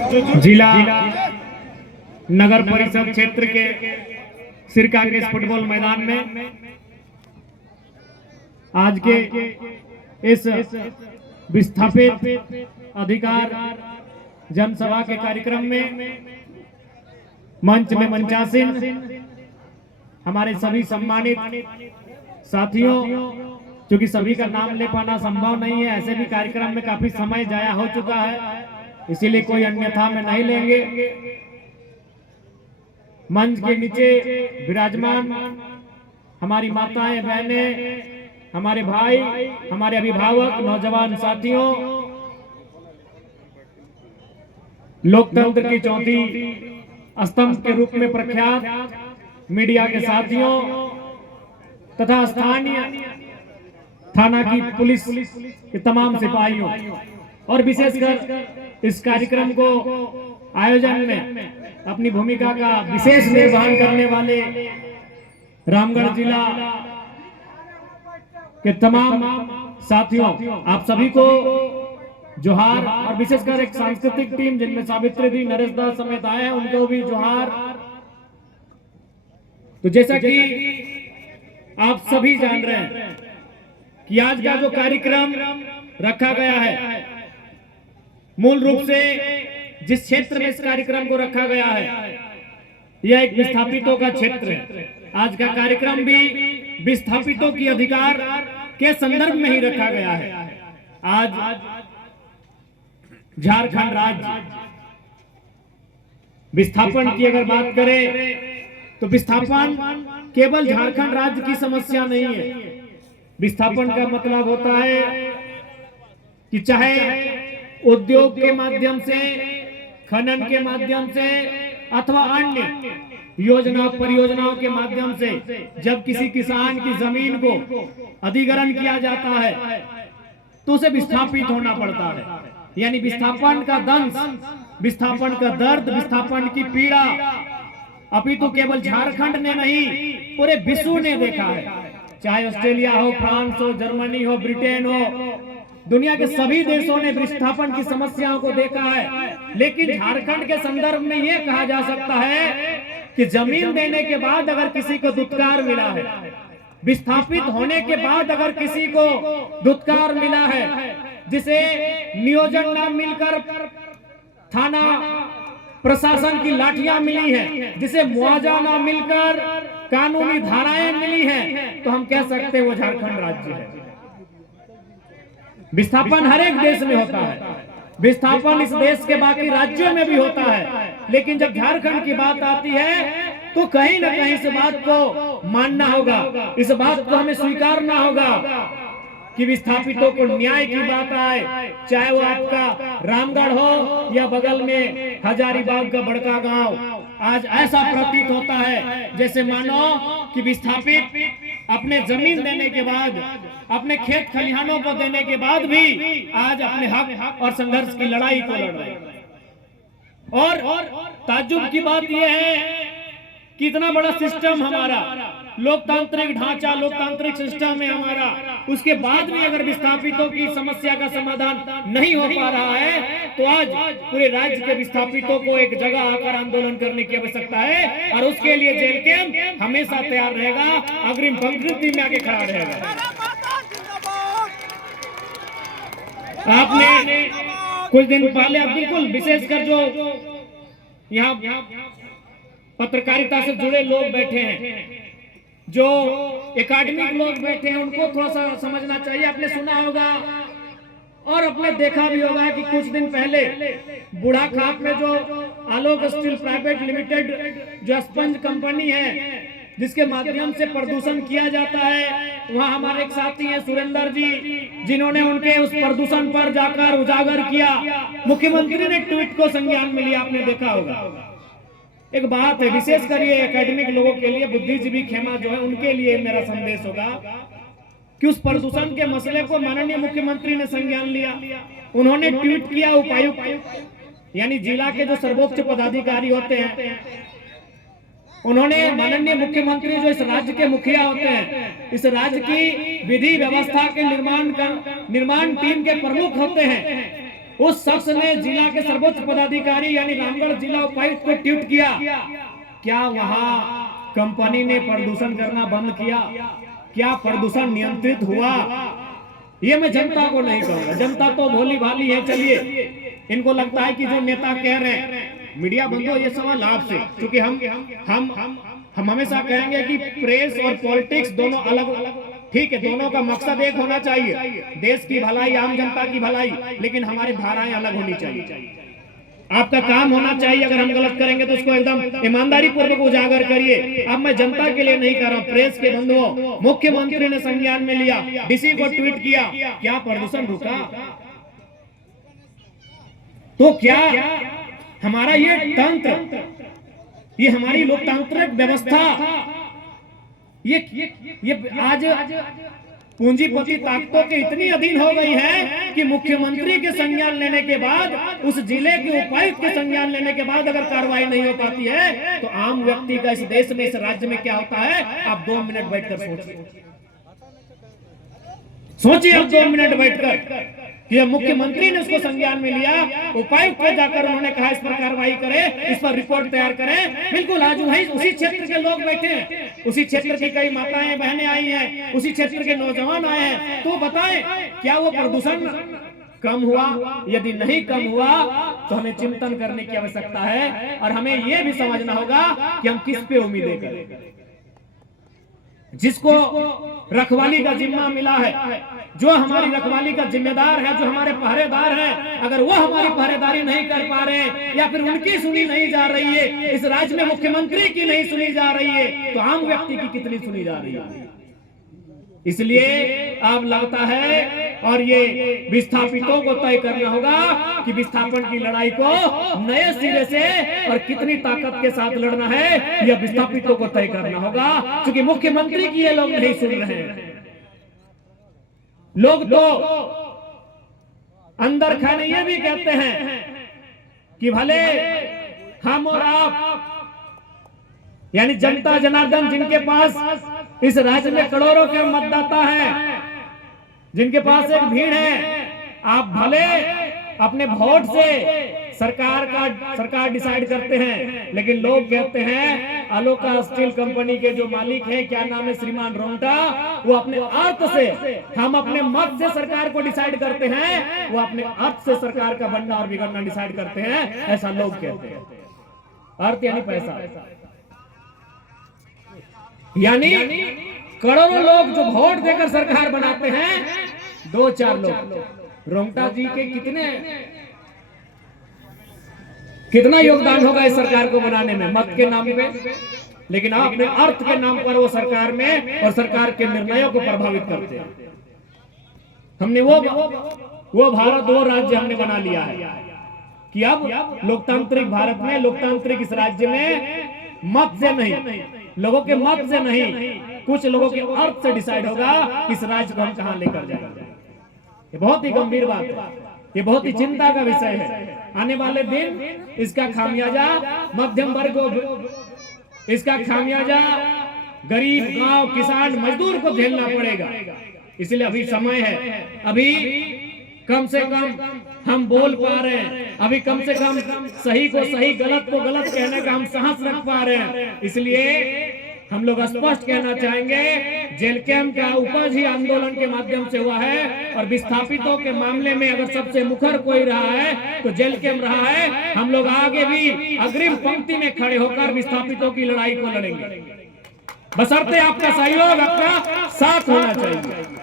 जिला नगर परिषद क्षेत्र के सिरका के फुटबॉल मैदान में आज के इस विस्थापित अधिकार जनसभा के कार्यक्रम में मंच में मंचासीन हमारे सभी सम्मानित साथियों, क्योंकि सभी का नाम ले पाना संभव नहीं है, ऐसे भी कार्यक्रम में काफी समय जाया हो चुका है, इसीलिए कोई अन्यथा में नहीं लेंगे। मंच के नीचे विराजमान हमारी माताएं, बहनें, हमारे भाई, हमारे अभिभावक, नौजवान साथियों, लोकतंत्र की चौथी स्तंभ के रूप में प्रख्यात मीडिया के साथियों तथा स्थानीय थाना की पुलिस के तमाम सिपाहियों और विशेषकर इस कार्यक्रम को आयोजन में अपनी भूमिका का विशेष निर्वहन करने वाले रामगढ़ जिला के तमाम साथियों, आप सभी को जोहार। और विशेषकर एक सांस्कृतिक टीम जिनमें सावित्री दी, नरेश दास समेत आए हैं, उनको भी जोहार। तो जैसा कि आप सभी जान रहे हैं कि आज का जो कार्यक्रम रखा गया है, मूल रूप से जिस क्षेत्र में इस कार्यक्रम को रखा गया है यह एक विस्थापितों का क्षेत्र है। आज का कार्यक्रम भी विस्थापितों की अधिकार के संदर्भ में ही रखा गया है। आज झारखंड राज्य विस्थापन की अगर बात करें तो विस्थापन केवल झारखंड राज्य की समस्या नहीं है। विस्थापन का मतलब होता है कि चाहे उद्योग के माध्यम से, खनन के माध्यम से अथवा अन्य योजना परियोजनाओं के माध्यम से जब किसी किसान की जमीन को अधिग्रहण किया जाता है तो उसे विस्थापित होना पड़ता है। यानी विस्थापन का दंश, विस्थापन का दर्द, विस्थापन की पीड़ा अपितु केवल झारखंड ने नहीं पूरे विश्व ने देखा है। चाहे ऑस्ट्रेलिया हो, फ्रांस हो, जर्मनी हो, ब्रिटेन हो, दुनिया के सभी देशों ने विस्थापन की समस्याओं को देखा है। लेकिन झारखंड के संदर्भ में यह कहा जा सकता है कि जमीन देने के बाद अगर किसी को दुत्कार मिला है, विस्थापित होने के बाद अगर किसी को दुत्कार मिला है, जिसे नियोजन ना मिलकर थाना प्रशासन की लाठियां मिली है, जिसे मुआवजा ना मिलकर कानूनी धाराएं मिली हैं, तो हम कह सकते हैं वो झारखंड राज्य है। विस्थापन हर एक देश में होता है, विस्थापन इस देश के बाकी राज्यों में भी होता है, लेकिन जब झारखंड की बात आती है तो कहीं ना कहीं इस बात को मानना होगा, इस बात को हमें स्वीकारना होगा कि विस्थापितों को न्याय की बात आए, चाहे वो आपका रामगढ़ हो या बगल में हजारीबाग का बड़का गांव। आज ऐसा प्रतीत होता है जैसे मानो कि विस्थापित अपने जमीन देने के बाद, अपने खेत खलिहानों को देने के बाद भी आज अपने हक और संघर्ष की लड़ाई को लड़ रहे हैं। और ताज्जुब की बात यह है कि इतना बड़ा सिस्टम हमारा, लोकतांत्रिक ढांचा, लोकतांत्रिक सिस्टम है हमारा, उसके बाद भी अगर विस्थापितों की समस्या का समाधान नहीं हो पा रहा है तो आज पूरे राज्य के विस्थापितों को एक जगह आकर आंदोलन करने की आवश्यकता है। और उसके लिए जेल कैंप हमेशा तैयार रहेगा, अग्रिम पंक्ति में आके खड़ा रहेगा। आपने कुछ दिन पहले, आप बिल्कुल विशेषकर जो यहाँ पत्रकारिता से जुड़े लोग बैठे हैं, जो एकेडमिक लोग बैठे हैं, उनको थोड़ा सा समझना चाहिए। आपने सुना होगा और आपने देखा भी होगा कि कुछ दिन पहले बूढ़ा खाप में जो आलोक स्टील प्राइवेट लिमिटेड जो स्पंज कंपनी है, जिसके माध्यम से प्रदूषण किया जाता है, वहां हमारे एक साथी हैं सुरेंद्र जी, जिन्होंने उनके उस प्रदूषण पर जाकर उजागर किया। मुख्यमंत्री ने ट्वीट को संज्ञान में लिया, आपने देखा होगा। एक बात है, विशेषकर ये एकेडमिक लोगों के लिए, बुद्धिजीवी खेमा जो है उनके लिए मेरा संदेश होगा कि उस प्रदूषण के मसले को माननीय मुख्यमंत्री ने संज्ञान लिया। उन्होंने ट्वीट किया, उपायुक्त यानी जिला के जो सर्वोच्च पदाधिकारी होते हैं, उन्होंने माननीय मुख्यमंत्री जो इस राज्य के मुखिया होते हैं, इस राज्य की विधि व्यवस्था के निर्माण टीम के प्रमुख होते हैं, उस शख्स ने जिला के सर्वोच्च पदाधिकारी यानी रामगढ़ जिला उपायुक्त को ट्वीट किया, क्या वहां कंपनी ने प्रदूषण करना बंद किया? क्या प्रदूषण नियंत्रित हुआ? ये मैं जनता को नहीं कहूंगा, जनता तो भोली भाली है। चलिए, इनको लगता है कि जो नेता कह रहे हैं, मीडिया बंधु ये सवाल आपसे, क्योंकि हम हमेशा कहेंगे कि प्रेस और पॉलिटिक्स दोनों अलग, ठीक है, दोनों का मकसद एक होना चाहिए, देश की भलाई, आम जनता की भलाई, लेकिन हमारी धाराएं अलग होनी चाहिए। आपका काम होना चाहिए, अगर हम गलत करेंगे तो उसको एकदम ईमानदारी पूर्वक उजागर करिए। अब मैं जनता के लिए नहीं कर रहा हूं, प्रेस के बंधुओं, मुख्यमंत्री ने संज्ञान में लिया, डीसी को ट्वीट किया, क्या प्रदूषण रुका? तो क्या हमारा ये तंत्र, ये हमारी लोकतांत्रिक व्यवस्था, ये आज पूंजीपति ताकतों के इतनी अधीन हो गई है कि मुख्यमंत्री के संज्ञान लेने के बाद, उस जिले के उपायुक्त के संज्ञान लेने के बाद अगर कार्रवाई नहीं हो पाती है तो आम व्यक्ति का इस देश में, इस राज्य में क्या होता है? आप 2 मिनट बैठकर सोचिए, आप 2 मिनट बैठकर कि मुख्यमंत्री ने उसको संज्ञान में लिया, उपायुक्त को जाकर उन्होंने कहा इस पर कार्रवाई करें, इस पर रिपोर्ट तैयार करें। बिल्कुल, आज वही उसी क्षेत्र के लोग बैठे हैं, उसी क्षेत्र की कई माताएं बहनें आई हैं, उसी क्षेत्र के नौजवान आए हैं, तो बताएं क्या वो प्रदूषण कम हुआ? यदि नहीं कम हुआ तो हमें चिंतन करने की आवश्यकता है, और हमें यह भी समझना होगा कि हम किस पे उम्मीदें करें। जिसको रखवाली का जिम्मा मिला है, जो हमारी रखवाली का जिम्मेदार है, जो हमारे पहरेदार हैं, अगर वो हमारी पहरेदारी नहीं कर पा रहे हैं या फिर उनकी सुनी नहीं जा रही है, इस राज्य में मुख्यमंत्री की नहीं सुनी जा रही है, तो आम व्यक्ति की कितनी सुनी जा रही है? इसलिए अब लगता है, और ये विस्थापितों को तय करना होगा कि विस्थापन की लड़ाई को नए सिरे से और कितनी ताकत के साथ लड़ना है, यह विस्थापितों को तय करना होगा, क्योंकि मुख्यमंत्री की ये लोग नहीं सुन रहे हैं। लोग तो अंदर खाने ये भी कहते हैं कि भले हम और आप, यानी जनता जनार्दन, जिनके पास इस राज्य में करोड़ों के मतदाता हैं, जिनके पास एक भीड़ है, आप भले अपने वोट से सरकार डिसाइड करते हैं, लेकिन लोग कहते हैं अलोका स्टील कंपनी के जो मालिक हैं, क्या नाम है, श्रीमान रोंटा, वो अपने अर्थ से, हम अपने मत से सरकार को डिसाइड करते हैं, वो अपने अर्थ से सरकार का बनना और बिगड़ना डिसाइड करते हैं, ऐसा लोग कहते हैं। अर्थ यानी पैसा, यानी करोड़ों लोग जो वोट देकर सरकार बनाते हैं, 2-4 लोग। रोंगटा जी के कितना योगदान होगा इस सरकार को बनाने में, मत के नाम पे, लेकिन अपने अर्थ के नाम पर वो सरकार में और सरकार के निर्णयों को प्रभावित करते हैं। हमने वो भारत, वो राज्य हमने बना लिया है कि अब लोकतांत्रिक भारत में, लोकतांत्रिक इस राज्य में मत से नहीं, लोगों के मत से नहीं, कुछ लोगों के अर्थ से डिसाइड होगा इस राज्य को हम कहां लेकर जाएंगे। ये बहुत ही गंभीर बात है, ये बहुत ही चिंता का विषय है। आने वाले दिन इसका खामियाजा मध्यम वर्ग को, इसका खामियाजा गरीब, गांव, किसान, मजदूर को झेलना पड़ेगा। इसलिए अभी समय है, अभी कम से कम हम बोल पा रहे हैं, अभी कम से कम सही को सही, गलत को गलत कहने का हम साहस रख पा रहे हैं। इसलिए हम लोग स्पष्ट कहना चाहेंगे, जेल कैंप का उपज ही आंदोलन के माध्यम से हुआ है, और विस्थापितों के मामले में अगर सबसे मुखर कोई रहा है तो जेल कैंप रहा है। हम लोग आगे भी अग्रिम पंक्ति में खड़े होकर विस्थापितों की लड़ाई को लड़ेंगे, बशर्ते आपका सहयोग, आपका साथ होना चाहिए।